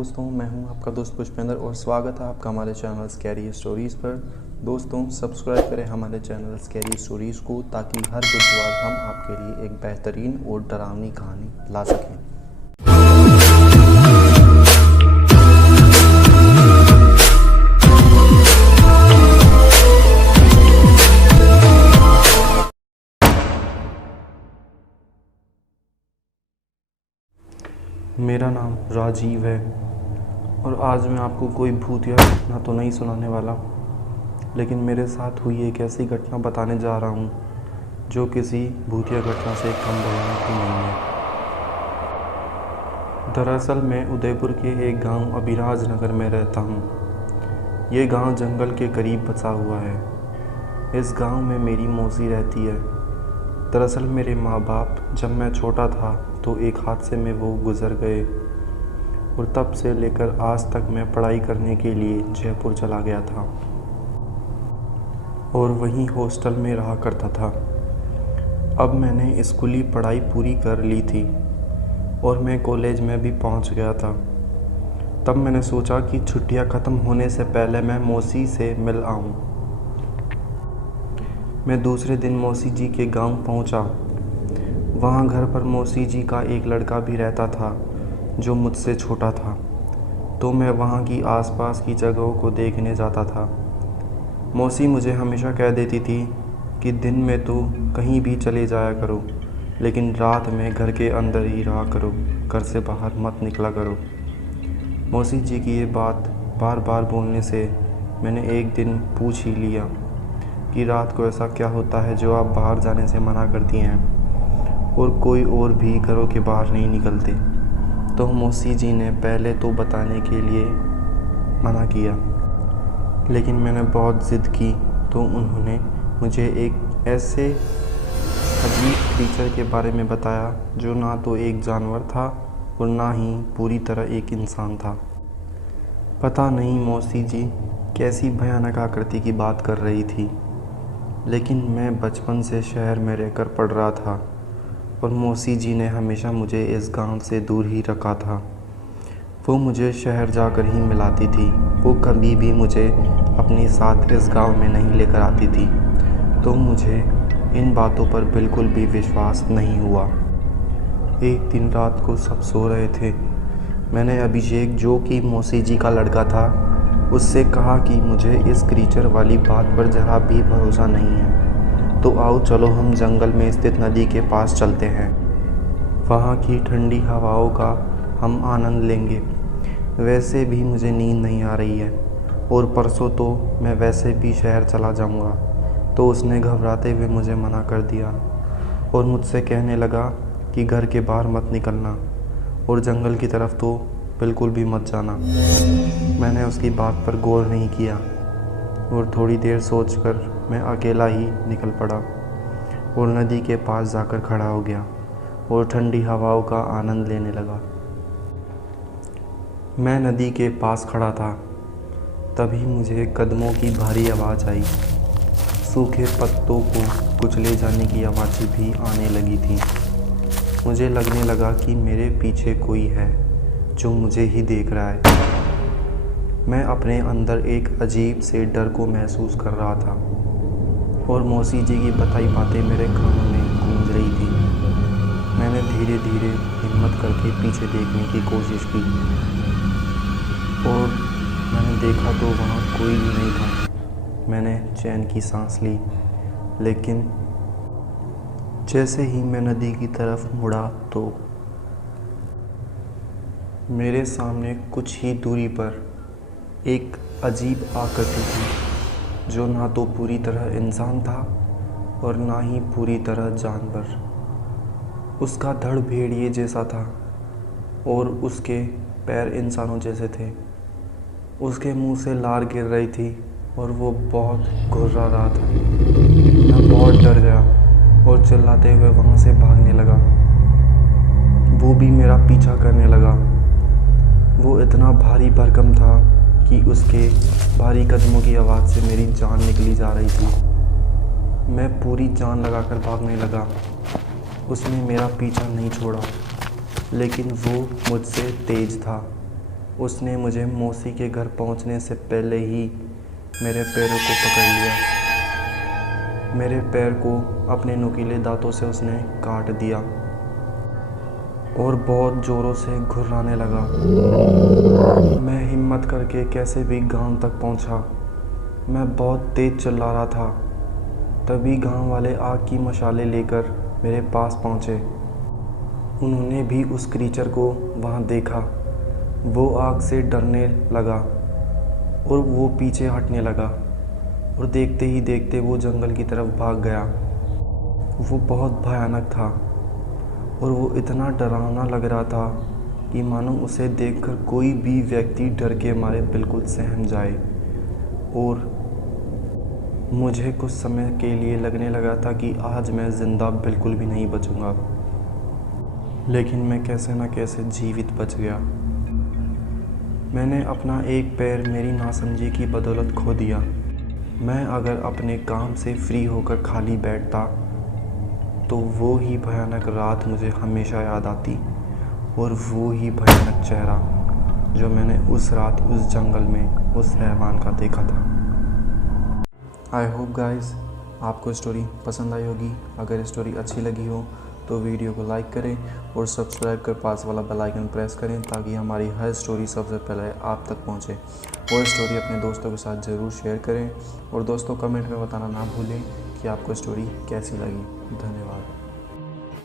दोस्तों, मैं हूं आपका दोस्त पुष्पेंद्र और स्वागत है आपका हमारे चैनल स्कैरी स्टोरीज़ पर। दोस्तों, सब्सक्राइब करें हमारे चैनल स्कैरी स्टोरीज़ को ताकि हर बुधवार हम आपके लिए एक बेहतरीन और डरावनी कहानी ला सकें। मेरा नाम राजीव है और आज मैं आपको कोई भूतिया घटना तो नहीं सुनाने वाला, लेकिन मेरे साथ हुई एक ऐसी घटना बताने जा रहा हूँ जो किसी भूतिया घटना से कम भयानक भी नहीं है। दरअसल मैं उदयपुर के एक गांव अभिराज नगर में रहता हूँ। ये गांव जंगल के करीब बसा हुआ है। इस गांव में मेरी मौसी रहती है। दरअसल मेरे माँ बाप जब मैं छोटा था तो एक हादसे में वो गुज़र गए और तब से लेकर आज तक मैं पढ़ाई करने के लिए जयपुर चला गया था और वहीं हॉस्टल में रहा करता था। अब मैंने स्कूली पढ़ाई पूरी कर ली थी और मैं कॉलेज में भी पहुंच गया था। तब मैंने सोचा कि छुट्टियां ख़त्म होने से पहले मैं मौसी से मिल आऊं। मैं दूसरे दिन मौसी जी के गांव पहुंचा। वहां घर पर मौसी जी का एक लड़का भी रहता था जो मुझसे छोटा था, तो मैं वहां की आसपास की जगहों को देखने जाता था। मौसी मुझे हमेशा कह देती थी कि दिन में तो कहीं भी चले जाया करो, लेकिन रात में घर के अंदर ही रहा करो, घर से बाहर मत निकला करो। मौसी जी की ये बात बार बार बोलने से मैंने एक दिन पूछ ही लिया कि रात को ऐसा क्या होता है जो आप बाहर जाने से मना करती हैं और कोई और भी घरों के बाहर नहीं निकलते। तो मौसी जी ने पहले तो बताने के लिए मना किया, लेकिन मैंने बहुत ज़िद की तो उन्होंने मुझे एक ऐसे अजीब क्रीचर के बारे में बताया जो ना तो एक जानवर था और ना ही पूरी तरह एक इंसान था। पता नहीं मौसी जी कैसी भयानक आकृति की बात कर रही थी, लेकिन मैं बचपन से शहर में रहकर पढ़ रहा था और मौसी जी ने हमेशा मुझे इस गांव से दूर ही रखा था। वो मुझे शहर जाकर ही मिलाती थी। वो कभी भी मुझे अपने साथ इस गांव में नहीं लेकर आती थी, तो मुझे इन बातों पर बिल्कुल भी विश्वास नहीं हुआ। एक दिन रात को सब सो रहे थे। मैंने अभिषेक, जो कि मौसी जी का लड़का था, उससे कहा कि मुझे इस क्रीचर वाली बात पर ज़रा भी भरोसा नहीं है, तो आओ चलो हम जंगल में स्थित नदी के पास चलते हैं। वहाँ की ठंडी हवाओं का हम आनंद लेंगे। वैसे भी मुझे नींद नहीं आ रही है और परसों तो मैं वैसे भी शहर चला जाऊँगा। तो उसने घबराते हुए मुझे मना कर दिया और मुझसे कहने लगा कि घर के बाहर मत निकलना और जंगल की तरफ तो बिल्कुल भी मत जाना। मैंने उसकी बात पर गौर नहीं किया और थोड़ी देर सोचकर मैं अकेला ही निकल पड़ा और नदी के पास जाकर खड़ा हो गया और ठंडी हवाओं का आनंद लेने लगा। मैं नदी के पास खड़ा था, तभी मुझे कदमों की भारी आवाज़ आई। सूखे पत्तों को कुचले जाने की आवाज़ें भी आने लगी थी। मुझे लगने लगा कि मेरे पीछे कोई है जो मुझे ही देख रहा है। मैं अपने अंदर एक अजीब से डर को महसूस कर रहा था और मौसी जी की बताई बातें मेरे कानों में गूंज रही थी। मैंने धीरे धीरे हिम्मत करके पीछे देखने की कोशिश की और मैंने देखा तो वहाँ कोई भी नहीं था। मैंने चैन की सांस ली, लेकिन जैसे ही मैं नदी की तरफ मुड़ा तो मेरे सामने कुछ ही दूरी पर एक अजीब आकृति थी जो ना तो पूरी तरह इंसान था और ना ही पूरी तरह जानवर। उसका धड़ भेड़िए जैसा था और उसके पैर इंसानों जैसे थे। उसके मुंह से लार गिर रही थी और वो बहुत घुर्रा रहा था। मैं बहुत डर गया और चिल्लाते हुए वहाँ से भागने लगा। वो भी मेरा पीछा करने लगा। वो इतना भारी भरकम था कि उसके भारी कदमों की आवाज़ से मेरी जान निकली जा रही थी। मैं पूरी जान लगाकर भागने लगा। उसने मेरा पीछा नहीं छोड़ा, लेकिन वो मुझसे तेज था उसने मुझे मौसी के घर पहुंचने से पहले ही मेरे पैरों को पकड़ लिया। मेरे पैर को अपने नुकीले दांतों से उसने काट दिया और बहुत ज़ोरों से घुर्राने लगा। मैं हिम्मत करके कैसे भी गांव तक पहुंचा। मैं बहुत तेज़ चिल्ला रहा था। तभी गांव वाले आग की मशालें लेकर मेरे पास पहुंचे। उन्होंने भी उस क्रीचर को वहां देखा। वो आग से डरने लगा और वो पीछे हटने लगा और देखते ही देखते वो जंगल की तरफ भाग गया। वो बहुत भयानक था और वो इतना डरावना लग रहा था कि मानो उसे देखकर कोई भी व्यक्ति डर के मारे बिल्कुल सहम जाए। और मुझे कुछ समय के लिए लगने लगा था कि आज मैं ज़िंदा बिल्कुल भी नहीं बचूंगा, लेकिन मैं कैसे न कैसे जीवित बच गया। मैंने अपना एक पैर मेरी नासमझी की बदौलत खो दिया। मैं अगर अपने काम से फ्री होकर खाली बैठता तो वो ही भयानक रात मुझे हमेशा याद आती और वो ही भयानक चेहरा जो मैंने उस रात उस जंगल में उस हैवान का देखा था। आई होप गाइस आपको स्टोरी पसंद आई होगी। अगर स्टोरी अच्छी लगी हो तो वीडियो को लाइक करें और सब्सक्राइब कर पास वाला बेल आइकन प्रेस करें ताकि हमारी हर स्टोरी सबसे पहले आप तक पहुंचे। और स्टोरी अपने दोस्तों के साथ ज़रूर शेयर करें और दोस्तों कमेंट में बताना ना भूलें कि आपको स्टोरी कैसी लगी। धन्यवाद।